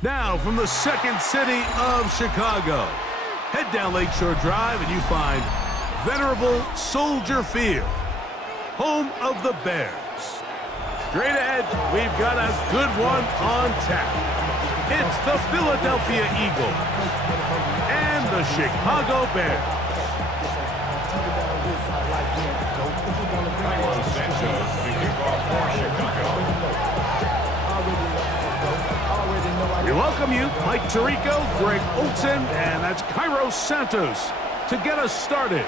Now, from the second city of Chicago, head down Lakeshore Drive and you find venerable Soldier Field, home of the Bears. Straight ahead, we've got a good one on tap. It's the Philadelphia Eagles and the Chicago Bears. We welcome you, Mike Tirico, Greg Olson, and that's Cairo Santos to get us started.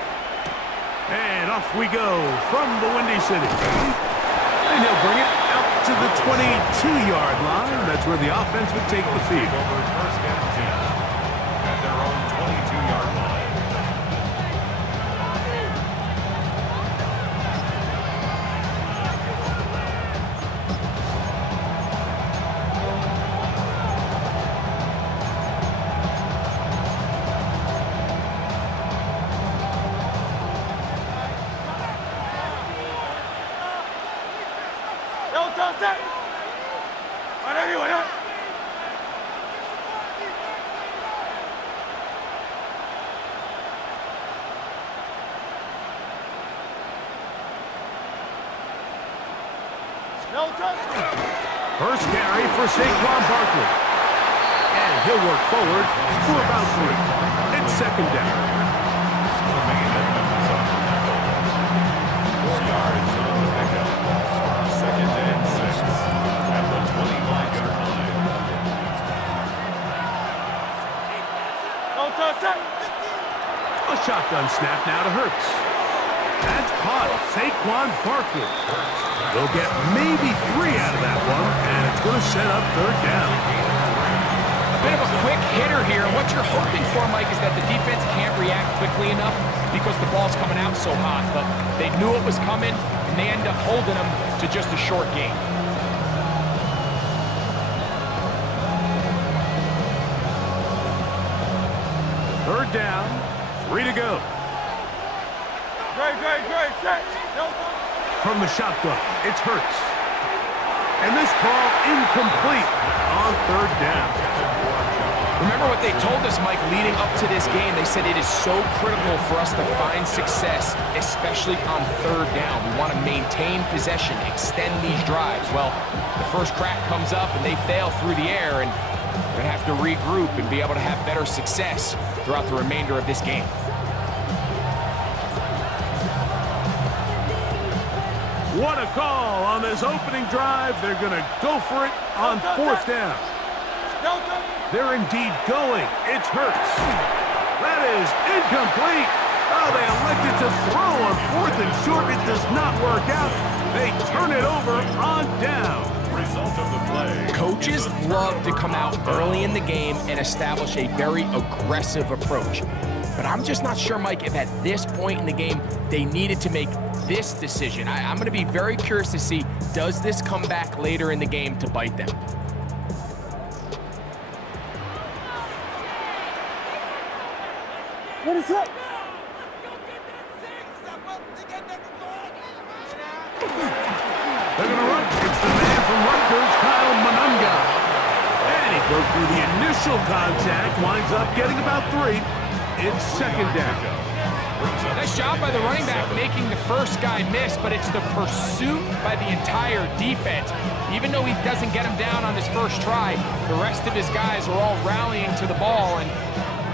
And off we go from the Windy City. And he'll bring it out to the 22-yard line. That's where the offense would take the field. First and 10 at their own 22-yard line. First carry for Saquon Barkley. And he'll work forward for about 3. It's second down. 4 yards on the pickup. Second and 6 at the 25-yard line. A shotgun snap now to Hurts. That's caught. Saquon Barkley. They'll get maybe 3 out of that one, and it's going to set up third down. A bit of a quick hitter here. What you're hoping for, Mike, is that the defense can't react quickly enough because the ball's coming out so hot. But they knew it was coming, and they end up holding them to just a short game. Third down, 3 to go. Great. From the shotgun, it's Hurts. And this ball incomplete on third down. Remember what they told us, Mike, leading up to this game. They said it is so critical for us to find success, especially on third down. We want to maintain possession, extend these drives. Well, the first crack comes up and they fail through the air, and we're going to have to regroup and be able to have better success throughout the remainder of this game. What a call on this opening drive. They're going to go for it on fourth down. They're indeed going. It's Hurts. That is incomplete. Oh, they elected to throw on fourth and short. It does not work out. They turn it over on down. Result of the play. Coaches love to come out early in the game and establish a very aggressive approach. But I'm just not sure, Mike, if at this point in the game they needed to make this decision. I'm going to be very curious to see, does this come back later in the game to bite them? What is up? They're going to run. It's the man from Rutgers, Kyle Monunga. And he broke through the initial contact, winds up getting about 3. It's second down. Nice job by the running back making the first guy miss, but it's the pursuit by the entire defense. Even though he doesn't get him down on his first try, the rest of his guys are all rallying to the ball, and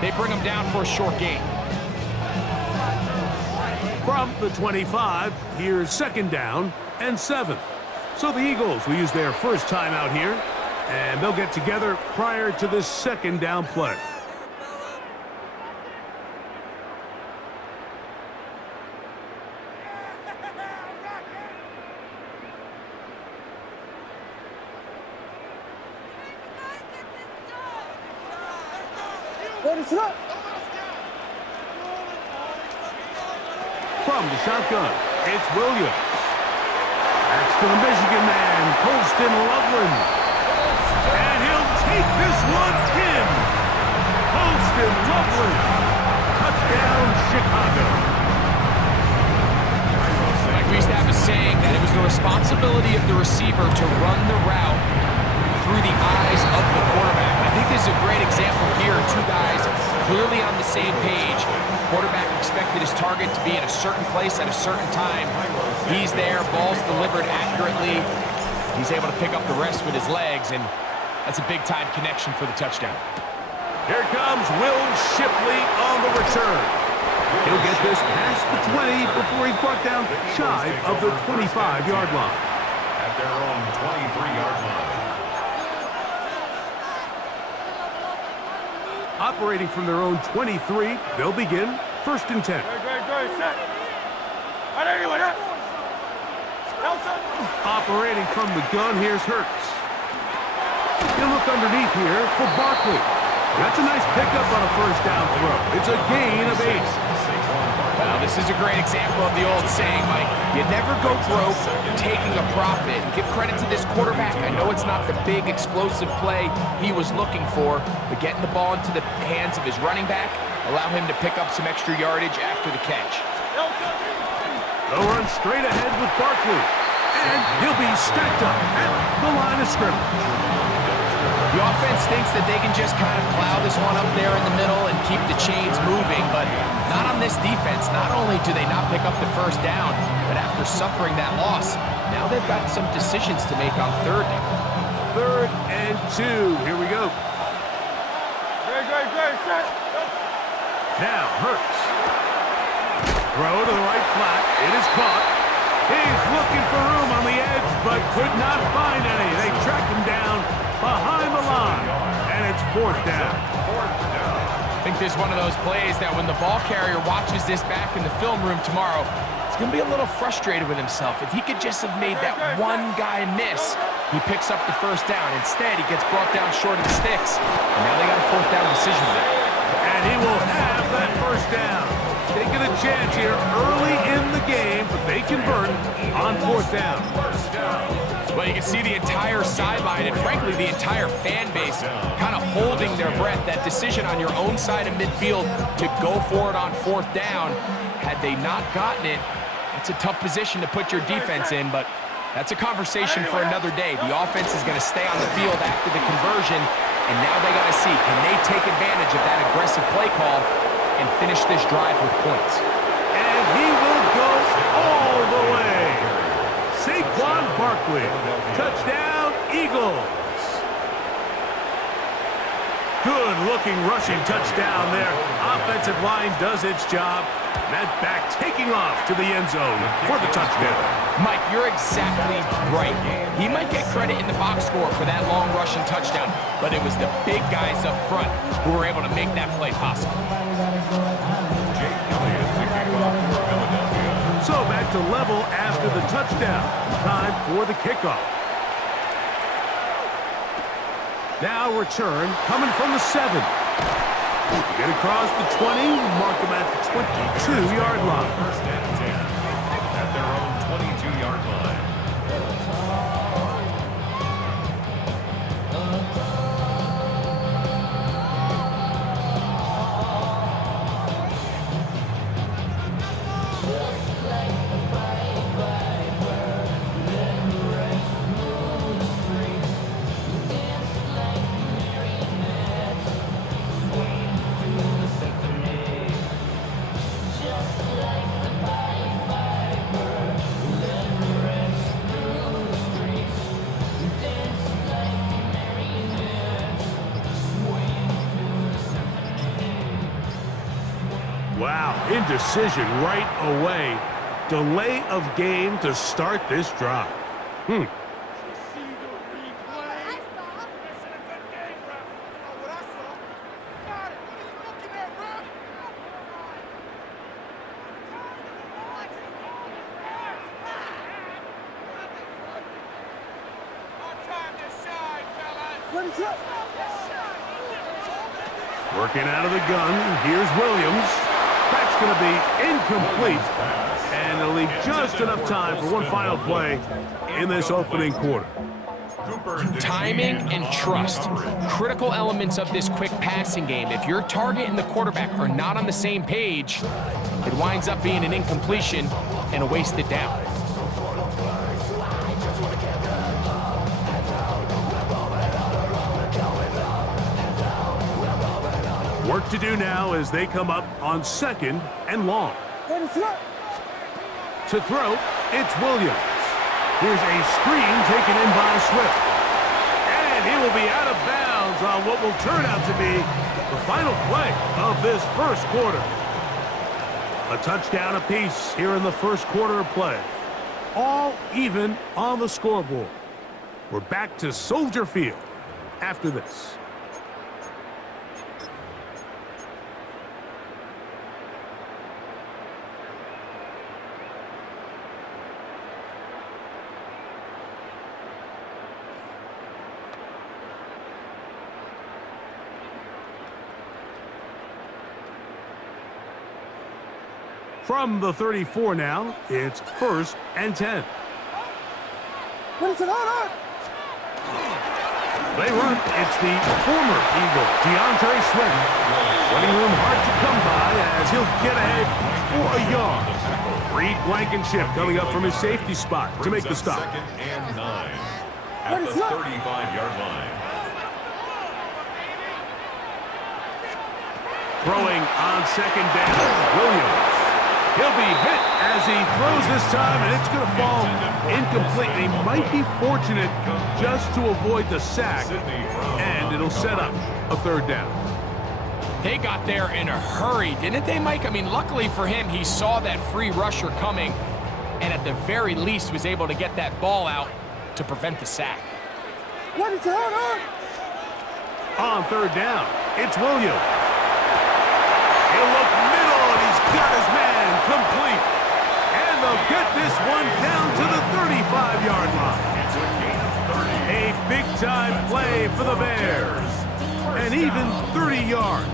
they bring him down for a short gain. From the 25, here's second down and 7. So the Eagles will use their first timeout here, and they'll get together prior to this second down play. What is up? From the shotgun, it's Williams. That's to the Michigan man, Colston Loveland. And he'll take this one in. Colston Loveland. Touchdown, Chicago. Like we used to have a saying that it was the responsibility of the receiver to run the route through the eyes of the quarterback. I clearly on the same page. Quarterback expected his target to be in a certain place at a certain time. He's there, ball's delivered accurately. He's able to pick up the rest with his legs, and that's a big-time connection for the touchdown. Here comes Will Shipley on the return. He'll get this past the 20 before he's brought down shy of the 25-yard line. At their own 23-yard line. Operating from their own 23, they'll begin 1st and 10. Operating from the gun, here's Hurts. He'll look underneath here for Barkley. That's a nice pickup on a 1st down throw. It's a gain of 8. Well, this is a great example of the old saying, Mike. You never go broke taking a profit. Give credit to this quarterback. I know it's not the big, explosive play he was looking for, but getting the ball into the hands of his running back, allow him to pick up some extra yardage after the catch. They'll run straight ahead with Barkley, and he'll be stacked up at the line of scrimmage. The offense thinks that they can just kind of plow this one up there in the middle and keep the chains moving, but not on this defense. Not only do they not pick up the 1st down, but after suffering that loss, now they've got some decisions to make on 3rd down. 3rd and 2. Here we go. Now Hurts. Throw to the right flat. It is caught. He's looking for room on the edge, but could not find any. They track him down behind the line, and it's 4th down. I think this is one of those plays that when the ball carrier watches this back in the film room tomorrow, he's going to be a little frustrated with himself. If he could just have made that one guy miss, he picks up the 1st down. Instead, he gets brought down short of the sticks, and now they got a 4th down decision there. And he will have that 1st down. Taking a chance here early in the game, but they convert on 4th down. Well, you can see the entire sideline and, frankly, the entire fan base kind of holding their breath. That decision on your own side of midfield to go for it on 4th down, had they not gotten it, it's a tough position to put your defense in, but that's a conversation for another day. The offense is going to stay on the field after the conversion, and now they got to see, can they take advantage of that aggressive play call and finish this drive with points? And he will go all the way. Saquon Barkley, touchdown Eagles. Good-looking rushing touchdown there. Offensive line does its job. That back taking off to the end zone for the touchdown. Mike, you're exactly right. He might get credit in the box score for that long rushing touchdown, but it was the big guys up front who were able to make that play possible. So back to level after the touchdown. Time for the kickoff. Now return coming from the 7. Get across the 20, mark them at the 22-yard line. 1st and 10 at their own 22-yard line. Wow, indecision right away. Delay of game to start this drive. Working out of the gun, here's Williams. That's going to be incomplete, and they'll leave just enough time for one final play in this opening quarter. Timing and trust, critical elements of this quick passing game. If your target and the quarterback are not on the same page, it winds up being an incompletion and a wasted down. Work to do now as they come up on 2nd and long. Ready, set. To throw, it's Williams. Here's a screen taken in by Swift. And he will be out of bounds on what will turn out to be the final play of this first quarter. A touchdown apiece here in the first quarter of play. All even on the scoreboard. We're back to Soldier Field after this. From the 34 now, it's 1st and 10. Ready, set, on. They run. It's the former Eagle, DeAndre Swift. Running room hard to come by as he'll get ahead for a yard. Reed Blankenship coming up from his safety spot to make the stop. 2nd and 9 at the 35-yard line. Throwing on 2nd down, Williams. He'll be hit as he throws this time, and it's going to fall incomplete. They might be fortunate just to avoid the sack, and it'll set up a 3rd down. They got there in a hurry, didn't they, Mike? I mean, luckily for him, he saw that free rusher coming, and at the very least was able to get that ball out to prevent the sack. Ready, set, on. On 3rd down, it's Williams. He'll look middle, and he's got his man complete. And they'll get this one down to the 35-yard line. A big-time play for the Bears. And even 30 yards.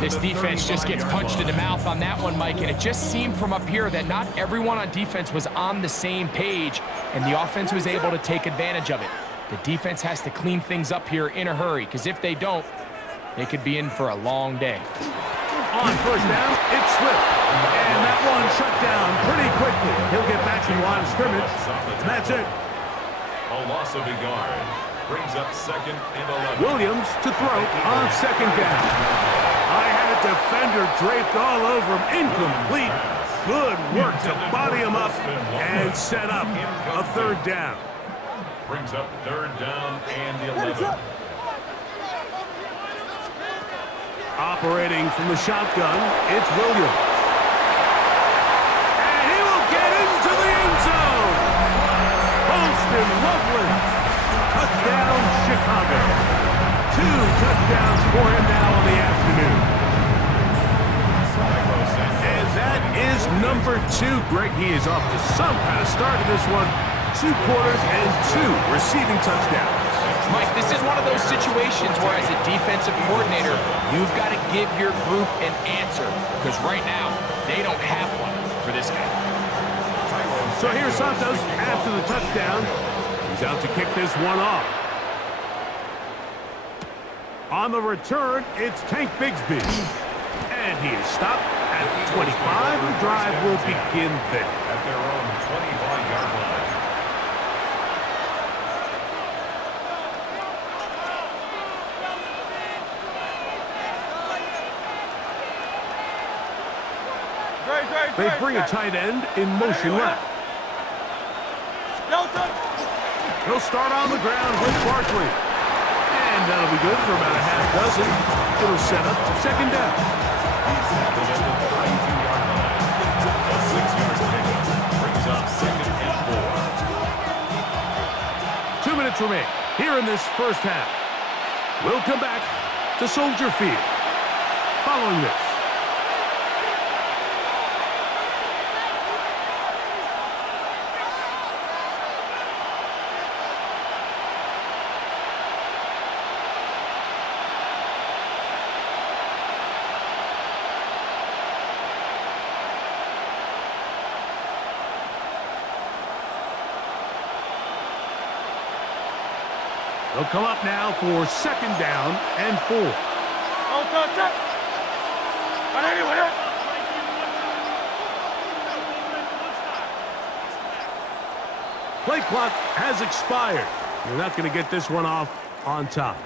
This defense just gets punched in the mouth on that one, Mike, and it just seemed from up here that not everyone on defense was on the same page, and the offense was able to take advantage of it. The defense has to clean things up here in a hurry, because if they don't, they could be in for a long day. On 1st down, it's Swift. And that one shut down pretty quickly. He'll get back to the line of scrimmage. That's it. A loss of a yard brings up 2nd and 11. Williams to throw on 2nd down. I had a defender draped all over him. Incomplete. Good work to body him up and set up a 3rd down. Brings up 3rd down and the 11. Operating from the shotgun, it's Williams. And he will get into the end zone. Posted lovely. Touchdown, Chicago. 2 touchdowns for him now in the afternoon. And that is number 2. Greg, he is off to some kind of start in this one. 2 quarters and 2 receiving touchdowns. Mike, this is one of those situations where as a defensive coordinator, you've got to give your group an answer, because right now, they don't have one for this guy. So here's Santos after the touchdown. He's out to kick this one off. On the return, it's Tank Bigsby. And he is stopped at 25. The drive will begin there. At their own 25-yard line. They bring a tight end in motion left. He'll start on the ground with Barkley. And that'll be good for about a half dozen. It'll set up 2nd down. A 6-yard pickup brings up 2nd and 4. 2 minutes remain here in this first half. We'll come back to Soldier Field following this. They'll come up now for 2nd down and 4. Play clock has expired. You're not going to get this one off on time.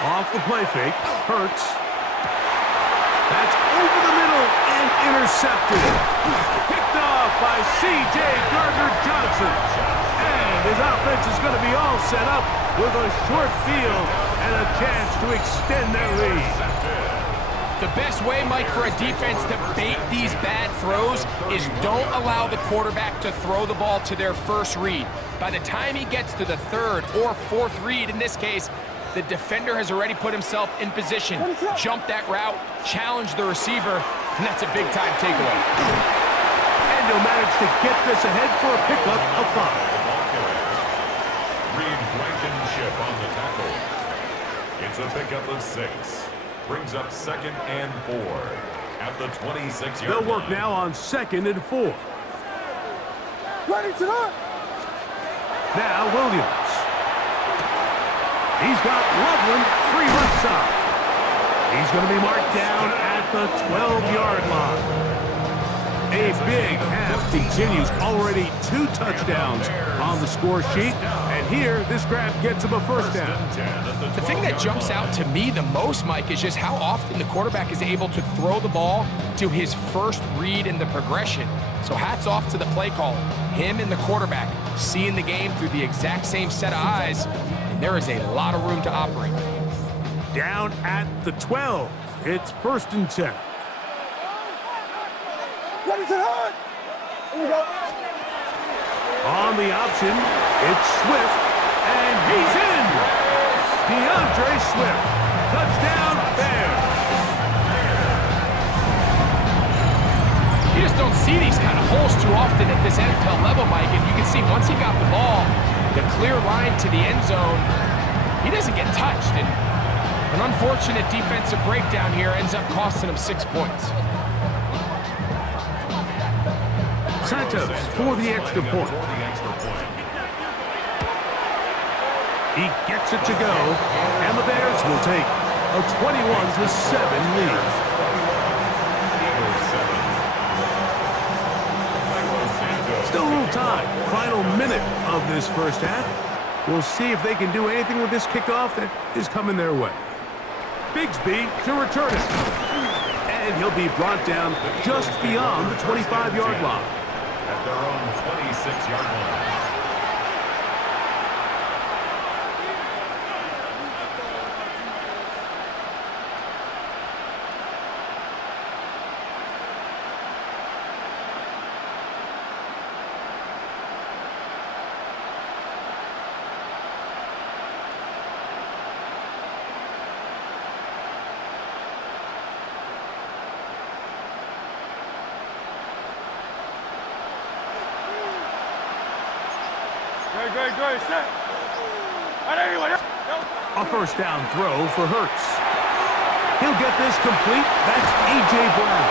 Off the play fake. Hurts. That's over the middle and intercepted. Picked off by C.J. Gardner-Johnson. And his offense is going to be all set up with a short field and a chance to extend their lead. The best way, Mike, for a defense to bait these bad throws is don't allow the quarterback to throw the ball to their first read. By the time he gets to the third or fourth read, in this case, the defender has already put himself in position, jump that route, challenge the receiver, and that's a big-time takeaway. And he'll manage to get this ahead for a pickup of 5. Reed Blankenship on the tackle. It's a pickup of 6. Brings up 2nd and 4 at the 26-yard line. They'll work now on 2nd and 4. Ready to run. Now Williams. He's got Loveland free left side. He's going to be marked down at the 12-yard line. A big half continues. Already 2 touchdowns on the score sheet. And here, this grab gets him a first down. The thing that jumps out to me the most, Mike, is just how often the quarterback is able to throw the ball to his first read in the progression. So hats off to the play caller. Him and the quarterback seeing the game through the exact same set of eyes. And there is a lot of room to operate. Down at the 12. It's 1st and 10. Ready to run. Here we go. On the option, it's Swift, and he's in! DeAndre Swift, touchdown Bears! You just don't see these kind of holes too often at this NFL level, Mike, and you can see once he got the ball, the clear line to the end zone, he doesn't get touched, and an unfortunate defensive breakdown here ends up costing him 6 points. Santos for the extra point. He gets it to go, and the Bears will take a 21-7 lead. Still a little time. Final minute of this first half. We'll see if they can do anything with this kickoff that is coming their way. Bigsby to return it. And he'll be brought down just beyond the 25-yard line. At their own 26-yard line. A first down throw for Hurts. He'll get this complete. That's A.J. Brown.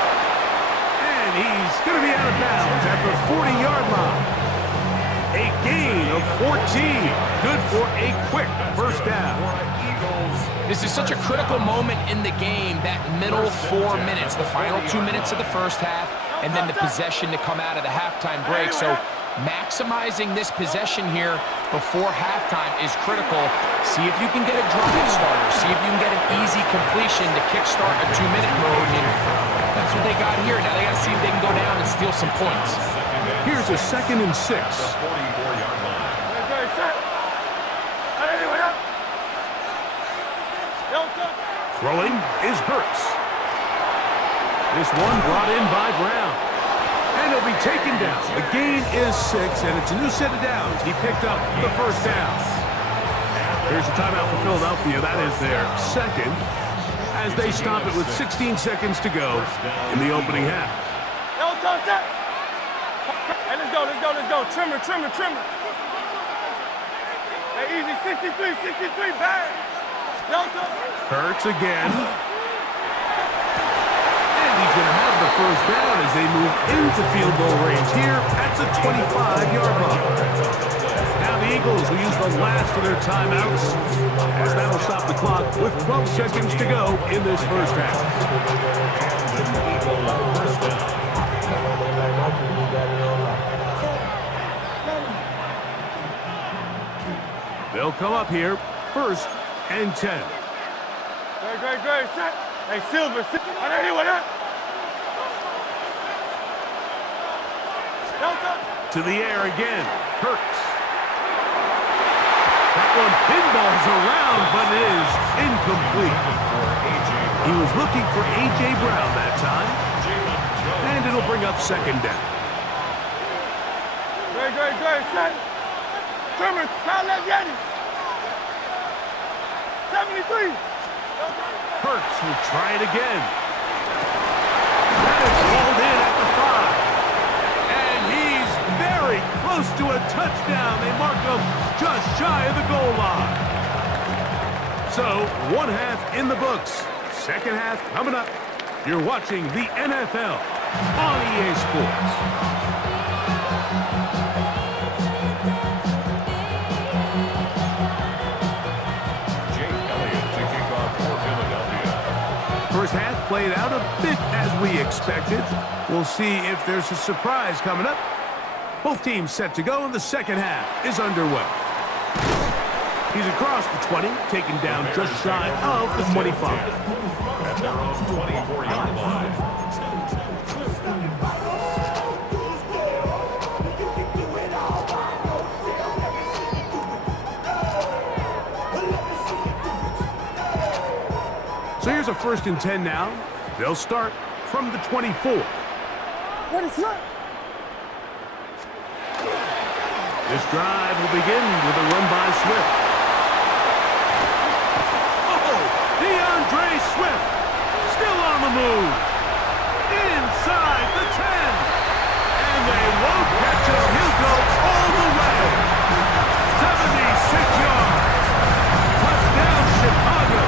And he's going to be out of bounds at the 40-yard line. A gain of 14. Good for a quick first down. This is such a critical moment in the game, that middle 4 minutes, the final 2 minutes of the first half, and then the possession to come out of the halftime break. So maximizing this possession here before halftime is critical. See if you can get a drive starter. See if you can get an easy completion to kickstart a 2-minute mode. And that's what they got here. Now they got to see if they can go down and steal some points. Here's a 2nd and 6. Throwing is Hurts. This one brought in by Brown. And he'll be taken down. The gain is 6, and it's a new set of downs. He picked up the first down. Here's a timeout for Philadelphia. That is their second, as they stop it with 16 seconds to go in the opening half. Hey, let's go. Trimmer. Hey, easy, 63, bang. Hurts again. And he's going to have the first down as they move into field goal range here at the 25-yard line. Now the Eagles will use the last of their timeouts, as that will stop the clock with 12 seconds to go in this first half. They'll come up here First and 10. Great. Set. Hey, Silver. On anyone up. To the air again. Hurts. That one pinballs around, but it is incomplete. He was looking for A.J. Brown that time. And it'll bring up second down. Great. Set. Trimmer. Foul left Yeti. 73. Hurts will try it again. That is hauled in at the 5. And he's very close to a touchdown. They mark him just shy of the goal line. So, one half in the books. Second half coming up. You're watching the NFL on EA Sports. First half played out a bit as we expected. We'll see if there's a surprise coming up. Both teams set to go, and the second half is underway. He's across the 20, taken down just shy of the 25. At their own 24-yard line. So here's a first and 10 now. They'll start from the 24. What is that? This drive will begin with a run by Swift. Oh, DeAndre Swift still on the move. Inside the 10. And they won't catch him. He'll go all the way. 76 yards. Touchdown, Chicago.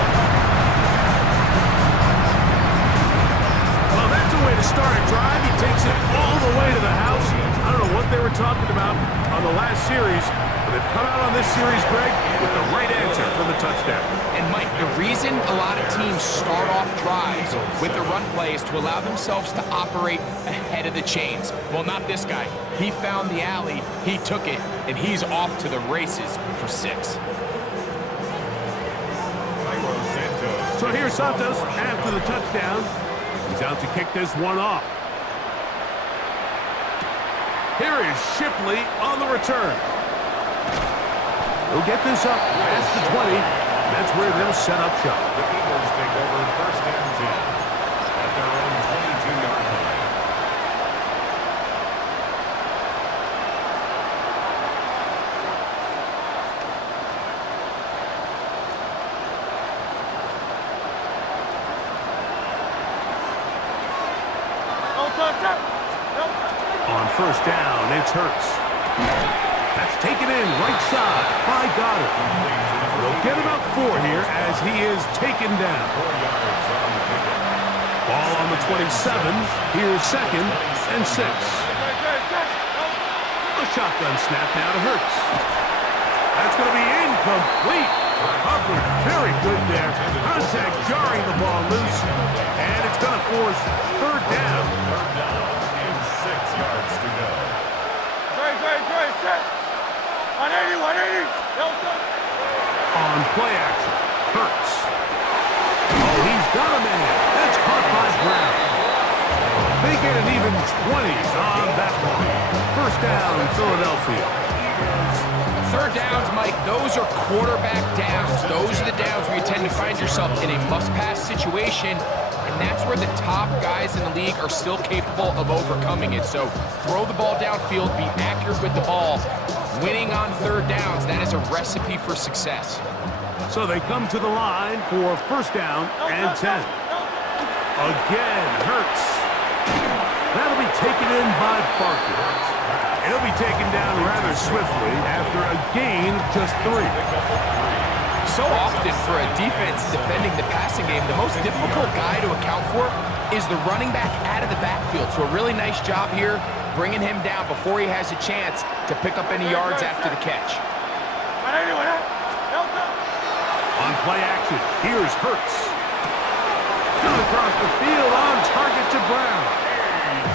Well, that's a way to start a drive. He takes it all the way to the house. I don't know what they were talking about on the last series, but they've come out on this series, Greg, with the right answer for the touchdown. And Mike, the reason a lot of teams start off drives with the run play is to allow themselves to operate ahead of the chains. Well, not this guy. He found the alley, he took it, and he's off to the races for 6. So here's Santos after the touchdown. He's out to kick this one off. Here is Shipley on the return. He'll get this up past the 20. That's where they'll set up shop. The Eagles take over first and 10 at their own 22-yard line. On first down, it's Hurts. That's taken in right side by Dada. They'll get about 4 here as he is taken down. 4 yards on the pickup. Ball on the 27. Here's second and 6. A shotgun snap now to Hurts. That's going to be incomplete. Covered very good there. Contact jarring the ball loose. And it's going to force third down. Third down and 6 yards to go. Great. Set. 180. On play action, Hurts. Oh, he's got a man. That's caught by Brown. They get an even 20 on that one. First down, Philadelphia. Third downs, Mike, those are quarterback downs. Those are the downs where you tend to find yourself in a must-pass situation, and that's where the top guys in the league are still capable of overcoming it. So throw the ball downfield, be accurate with the ball. Winning on third downs, that is a recipe for success. So they come to the line for first down and 10. Again, Hurts. That'll be taken in by Barker. It'll be taken down rather swiftly after a gain of just 3. So often for a defense defending the passing game, the most difficult guy to account for is the running back out of the backfield. So a really nice job here, bringing him down before he has a chance to pick up any yards after the catch. On play action, here's Hurts. Coming across the field on target to Brown.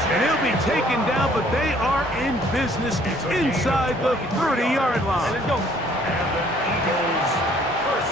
And he'll be taken down, but they are in business inside the 30-yard line. Let's go. And the Eagles first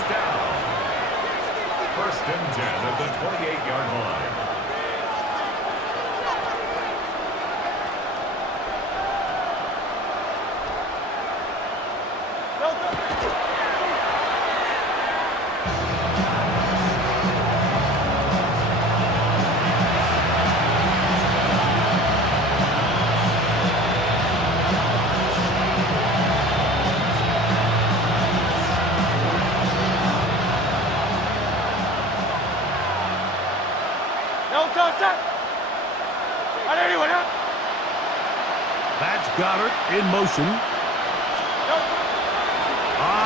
Goddard in motion. On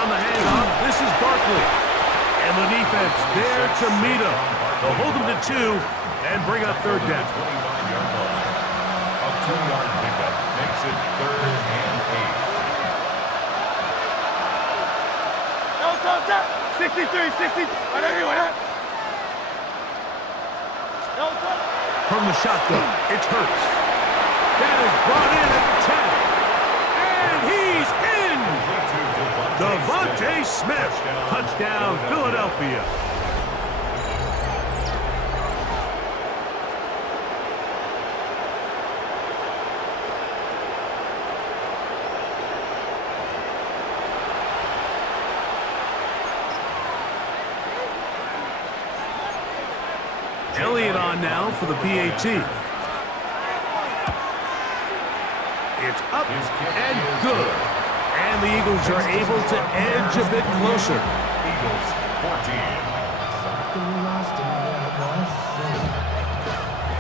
the handoff, this is Barkley. And the defense there to meet him. They'll hold him to 2 and bring up third down. 25-yard line. A 2-yard pickup makes it 3rd and 8. 63, 60. I know you want it. From the shotgun, it's Hurts. That is brought in at the 10. And he's in! Devontae Smith. Touchdown, Philadelphia. Elliott on now for the PAT. It's up and good. And the Eagles are able to edge a bit closer. Eagles 14.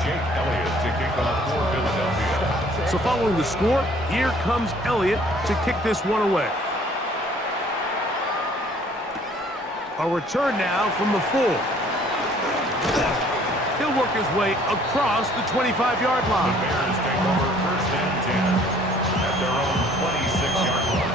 Jake Elliott to kick off for Philadelphia. So following the score, here comes Elliott to kick this one away. A return now from the 4. He'll work his way across the 25-yard line. The Bears take over 1st and 10 at their own 26-yard line.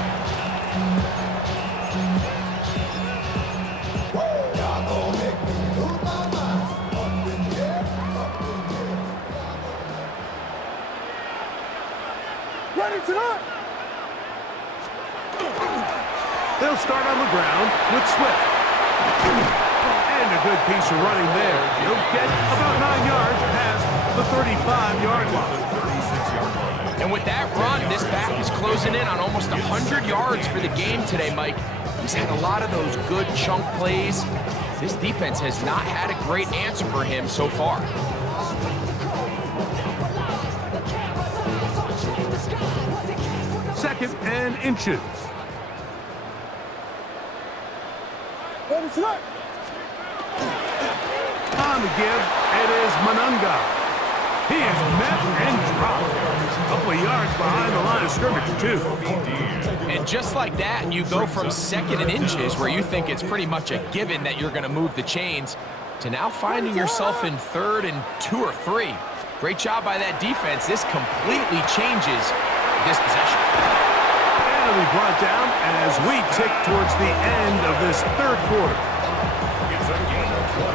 Ready to go. They'll start on the ground with Swift. And a good piece of running there. He'll get about 9 yards past the 35-yard line. And with that run, this back is closing in on almost 100 yards for the game today, Mike. He's had a lot of those good chunk plays. This defense has not had a great answer for him so far. Second and inches. On the give, it is Manunga. He is met and dropped. A couple of yards behind the line of scrimmage, too. And just like that, you go from 2nd and inches, where you think it's pretty much a given that you're going to move the chains, to now finding yourself in 3rd and 2 or 3. Great job by that defense. This completely changes this possession. And it'll be brought down as we tick towards the end of this 3rd quarter. It's a gain of 20.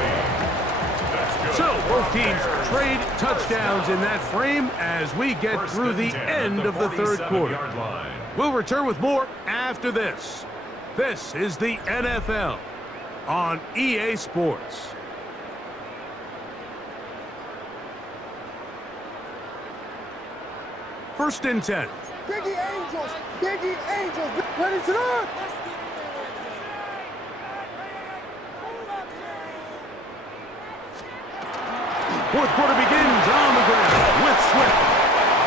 So, both teams trade touchdowns in that frame as we get through the end of the 3rd quarter. We'll return with more after this. This is the NFL on EA Sports. First and 10. Biggie Angels, ready to go. 4th quarter begins on the ground with Swift.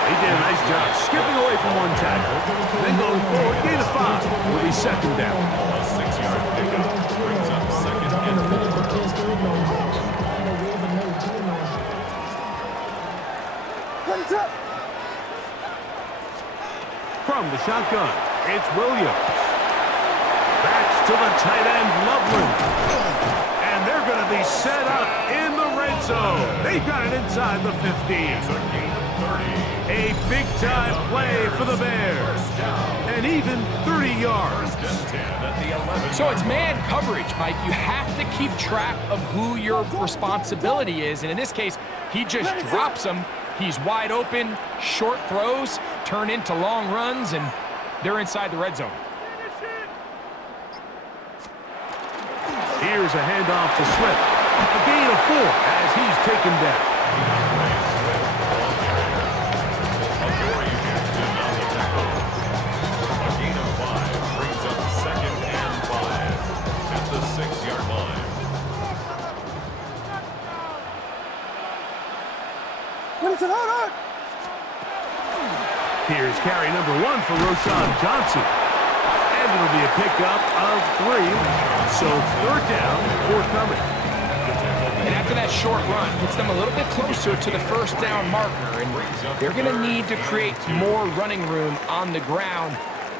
He did a nice job skipping away from one tackle. Then going forward, gain of 5 will be 2nd down. A 6-yard pickup brings up 2nd and 4. From the shotgun, it's Williams. Backs to the tight end, Loveland. And they're going to be set up in the red zone. They've got it inside the 15. It's a gain of 30. A big-time play for the Bears. And even 30 yards. So it's man coverage, Mike. You have to keep track of who your responsibility is. And in this case, he just drops him. He's wide open. Short throws turn into long runs, and they're inside the red zone. Here's a handoff to Swift. A gain of 4 as he's taken down. A gain of 5 brings up 2nd and 5 at the 6-yard line. Here's carry number 1 for Roshan Johnson. And it'll be a pickup of 3. So 3rd down, forthcoming. And after that short run, puts them a little bit closer to the first down marker, and they're going to need to create more running room on the ground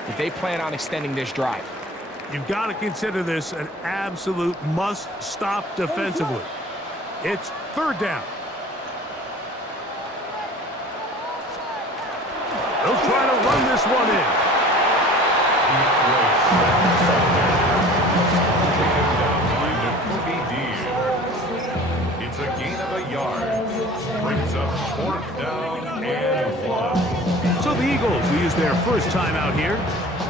if they plan on extending this drive. You've got to consider this an absolute must-stop defensively. It's third down. They'll try to run this one in. It's a gain of a yard. Brings up fourth down and 1. So the Eagles will use their first time out here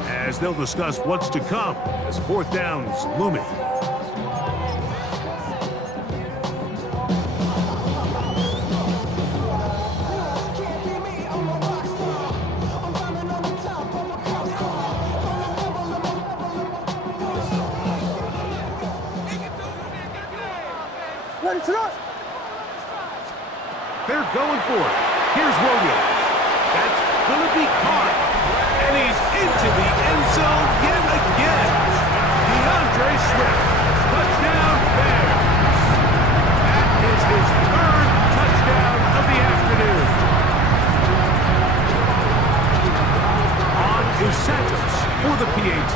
as they'll discuss what's to come as fourth down's looming. They're going for it. Here's Williams. That's going to be caught. And he's into the end zone yet again. DeAndre Swift. Touchdown Bears. That is his third touchdown of the afternoon. On is Santos for the PAT.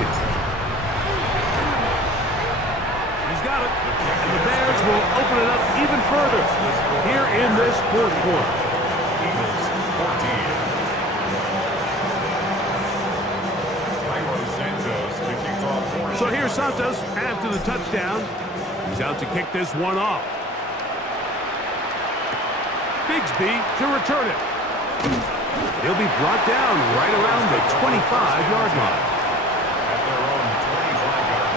He's got it. And the Bears will open it up even further here in this fourth quarter. Eagles 14. Santos to kick off. So here's Santos after the touchdown. He's out to kick this one off. Bigsby to return it. He'll be brought down right around the 25-yard line. At their own 25-yard line.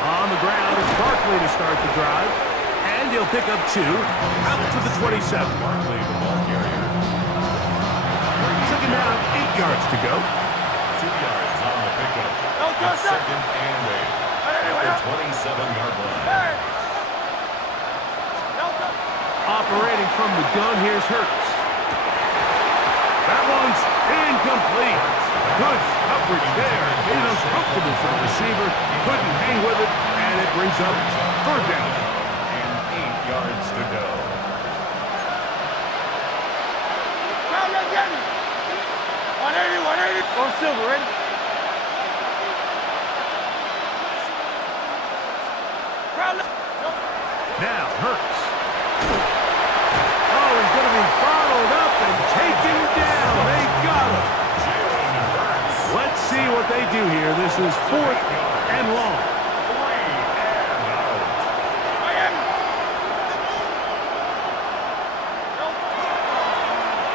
On the ground, it's Barkley to start the drive. And he'll pick up 2 out to the 27. Barkley, the ball carrier. Second down, 8 yards to go. 2 yards on the pickup. It's second and 8. At the 27-yard line. Operating from the gun, here's Hurts. That one's incomplete. Good coverage there. Made it uncomfortable for the receiver. Couldn't hang with it, and it brings up third down. And 8 yards to go. 180. On Silver, ready? Now Hurts. Oh, he's going to be bottled up and taken down. They got him. Let's see what they do here. This is fourth and long. 3 and out.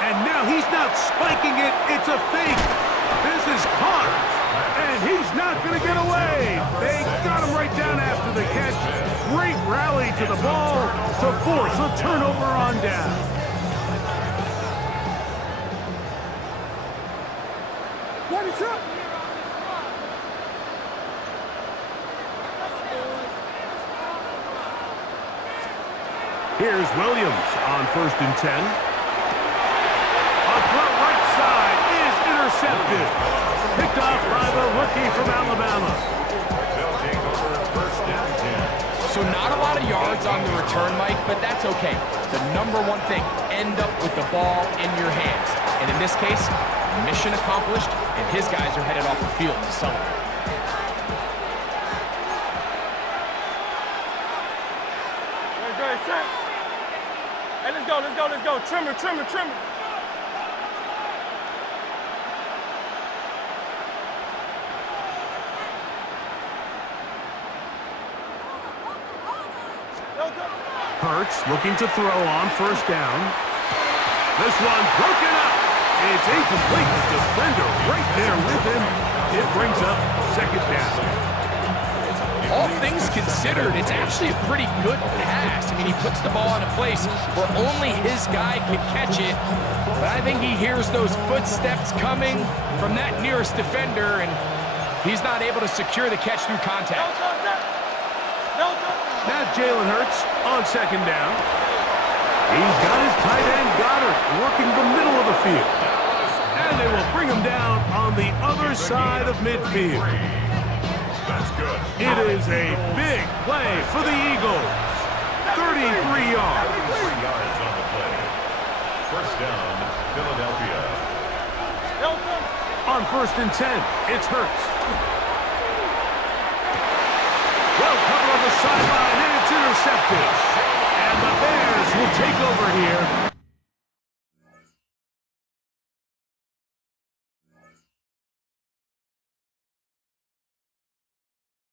And now he's not spiking it. It's a fake. This is caught. And he's not going to get away. They got him right down after the catch. Great rally to the ball to force a turnover on down. What is up? Here's Williams on 1st and 10. A throw right side is intercepted. Picked off by the rookie from Alabama. They'll take over first and 10. So not a lot of yards on the return, Mike, but that's okay. The number one thing, end up with the ball in your hands. And in this case, mission accomplished, and his guys are headed off the field to celebrate. Good, set. Hey, let's go. Trimmer. Hurts looking to throw on 1st down. This one broken up. It's incomplete. The defender right there with him. It brings up 2nd down. All things considered, it's actually a pretty good pass. I mean, he puts the ball in a place where only his guy can catch it. But I think he hears those footsteps coming from that nearest defender, and he's not able to secure the catch through contact. Now Jalen Hurts on 2nd down. He's got his tight end Goddard working the middle of the field. And they will bring him down on the other side of midfield. That's good. It is a big play for the Eagles. 33 yards. 3 yards on the play. First down, Philadelphia. On 1st and 10, it's Hurts. Well covered on the sideline, and it's intercepted. And the Bears will take over here